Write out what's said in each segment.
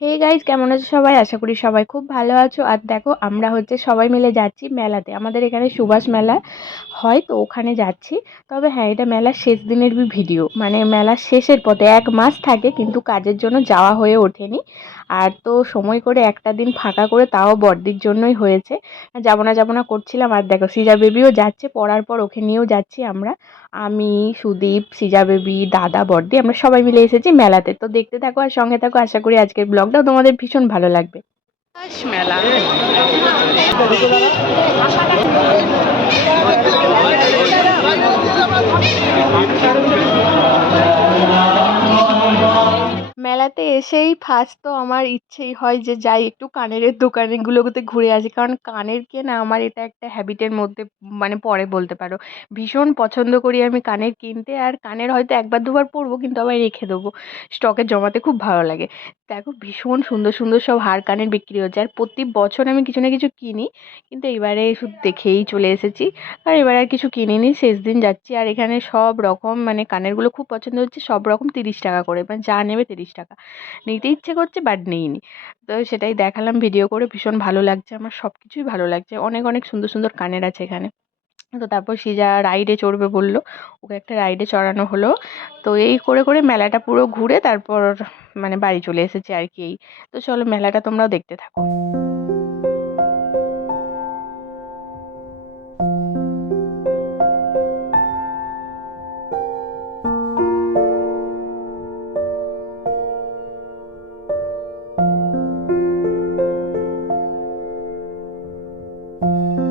Hey guys কেমন আছো সবাই? আশা করি সবাই খুব ভালো আছো। আর দেখো, আমরা হচ্ছে সবাই মিলে যাচ্ছি মেলাতে। আমাদের এখানে সুভাষ মেলা হয়, তো ওখানে যাচ্ছি। তবে হ্যাঁ এটা মেলার শেষ দিনের ভিডিও। মানে মেলার শেষের পথে এক মাস থাকে, কিন্তু কাজের জন্য যাওয়া হয়ে ওঠেনি। আর তো সময় করে একটা দিন ফাঁকা করে তাও বড়দির জন্যই হয়েছে। যাব না যাব না করছিলাম। আর দেখো, সিজা বেবিও যাচ্ছে, পড়ার পর ওকে নিয়েও যাচ্ছি আমরা। আমি, সুদীপ, সিজা বেবি, দাদা বড়দি আমরা সবাই মিলে এসেছি মেলাতে। তো দেখতে থাকো আর সঙ্গে থাকো। আশা করি আজকের ব্লগটাও তোমাদের ভীষণ ভালো লাগবে। মেলা। মেলাতে এসেই ফার্স্ট তো আমার ইচ্ছেই হয় যে যাই, একটু কানের দোকানগুলোতে ঘুরে আসি। কারণ কানের কেনা আমার এটা একটা হ্যাবিটের মধ্যে মানে পড়ে বলতে পারো। ভীষণ পছন্দ করি আমি কানের কিনতে আর কানের হয়তো একবার দুবার পরবো কিন্তু আবার রেখে দেবো। স্টকে জমাতে খুব ভালো লাগে। দেখো ভীষণ সুন্দর সুন্দর সব হার কানের বিক্রি হচ্ছে। আর প্রতি বছর আমি কিছু না কিছু কিনি, কিন্তু এবারে শুধু দেখেই চলে এসেছি। আর এবারে আর কিছু কিনিনি, শেষ দিন যাচ্ছি। আর এখানে সব রকম মানে কানেরগুলো খুব পছন্দ হচ্ছে, সব রকম তিরিশ টাকা করে মানে যা নেবে তিরিশ টাকা। নিতে ইচ্ছে করছে বাট নিইনি। তো সেটাই দেখালাম ভিডিও করে ভীষণ ভালো লাগছে আমার সব কিছুই ভালো লাগছে। অনেক অনেক সুন্দর সুন্দর কানের আছে এখানে। তো তারপর সিজা রাইডে চড়বে বলল, ওকে একটা রাইডে চড়ানো হলো। তো এই করে করে মেলাটা পুরো ঘুরে তারপর মানে বাড়ি চলে এসেছি আর কি এই। তো চলো মেলাটা তোমরাও দেখতে থাকো। you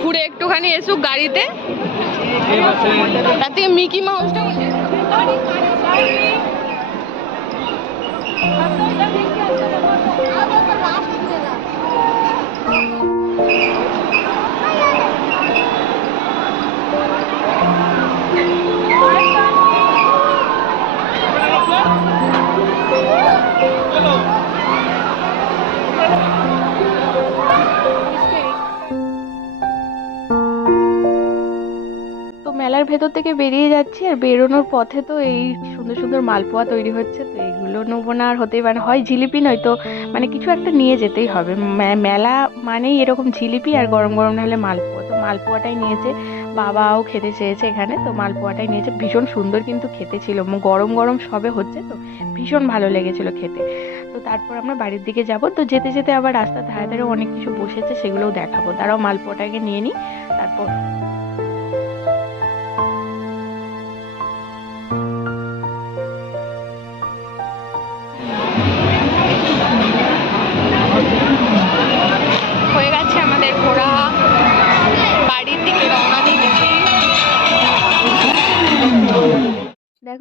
ঘুরে একটুখানি এসুক গাড়িতে। তার থেকে মিকি মাউসটা তো মেলার ভেতর থেকে বেরিয়ে যাচ্ছি আর বেরোনোর পথে তো এই সুন্দর সুন্দর মালপোয়া তৈরি হচ্ছে, তো এগুলো নেব না আর হতেই পারে, হয় জিলিপি নয় তো মানে কিছু একটা নিয়ে যেতেই হবে। মেলা মানেই এরকম জিলিপি আর গরম গরম না হলে মালপোয়া, তো মালপোয়াটাই নিয়েছে, বাবাও খেতে চেয়েছে এখানে, তো মালপোয়াটাই নিয়েছে, ভীষণ সুন্দর কিন্তু খেতে ছিল গরম গরম সবে হচ্ছে তো, ভীষণ ভালো লেগেছিল খেতে। তো তারপর আমরা বাড়ির দিকে যাব, তো যেতে যেতে আবার রাস্তার ধারে ধারে অনেক কিছু বসেছে, সেগুলোও দেখাবো তারাও মালপোয়াটাকে নিয়ে নিই তারপর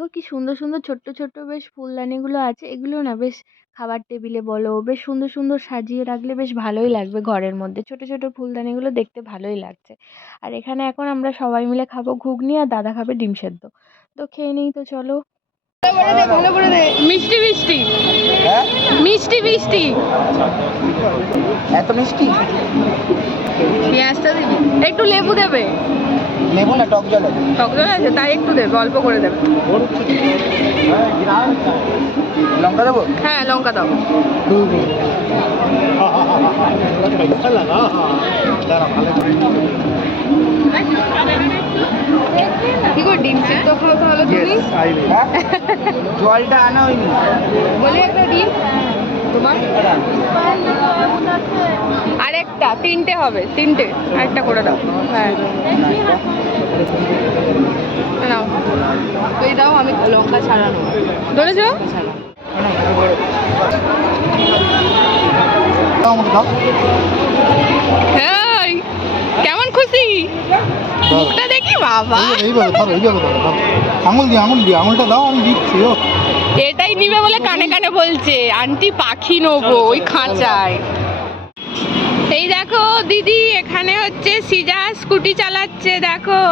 দেখো কি সুন্দর সুন্দর ছোট্ট ছোট্ট বেশ ফুলদানিগুলো আছে। এগুলো না বেশ খাবার টেবিলে বলো বেশ সুন্দর সুন্দর সাজিয়ে রাখলে বেশ ভালোই লাগবে ঘরের মধ্যে। ছোট ছোট ফুলদানিগুলো দেখতে ভালোই লাগছে। আর এখানে এখন আমরা সবাই মিলে খাব ঘুগনি আর দাদা খাবে ডিম সেদ্ধ। তো খেয়ে নিই তো চলো। ভালো করে দে মিষ্টি মিষ্টি। হ্যাঁ? মিষ্টি মিষ্টি। এত মিষ্টি? পেঁয়াজটা দিবি। একটু লেবু দেবে। নেব না টক জলে? টক দই আছে তাই একটু দেবে অল্প করে দেবে লঙ্কা দেবো? হ্যাঁ লঙ্কা দাও। কি করে ডিম সিদ্ধ খাও তাহলে তুমি? হ্যাঁ? জলটা আনা হয়নি। বলে একটা ডিম। তোমার? আরেকটা, তিনটে হবে, তিনটে। আরেকটা করে দাও। হ্যাঁ। নাও। তুই দাও, আমি লঙ্কা ছাড়ানো ধরেছো? কেমন খুশি? মুখটা দেখি, বাবা। আঙুল দিয়ে আঙুল দিয়ে, আঙুলটা দাও, আমি দিচ্ছি, ও। এটাই নিবে বলে কানে কানে বলছে, আন্টি পাখি নেব, ওই খাঁচায়। এই দেখো দিদি, এখানে হচ্ছে সিজা স্কুটি চালাচ্ছে, দেখো।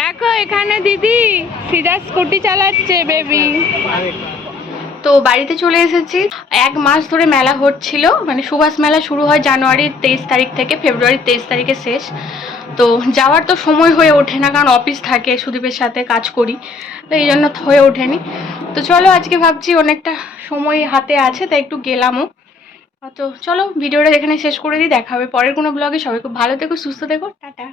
দেখো এখানে দিদি, সিজা স্কুটি চালাচ্ছে, বেবি। তো বাড়িতে চলে এসেছি। এক মাস ধরে মেলা হচ্ছিল মানে সুভাষ মেলা শুরু হয় জানুয়ারির তেইশ তারিখ থেকে, ফেব্রুয়ারির তেইশ তারিখে শেষ। তো যাওয়ার তো সময় হয়ে ওঠে না, কারণ অফিস থাকে, সুদীপের সাথে কাজ করি, তো এই জন্য হয়ে ওঠেনি। তো চলো আজকে ভাবছি অনেকটা সময় হাতে আছে, তাই একটু গেলামও। তো চলো ভিডিওটা এখানে শেষ করে দিই, দেখা হবে পরের কোনো ব্লগে সবাই খুব ভালো থেকো, সুস্থ থেকো, টাটা।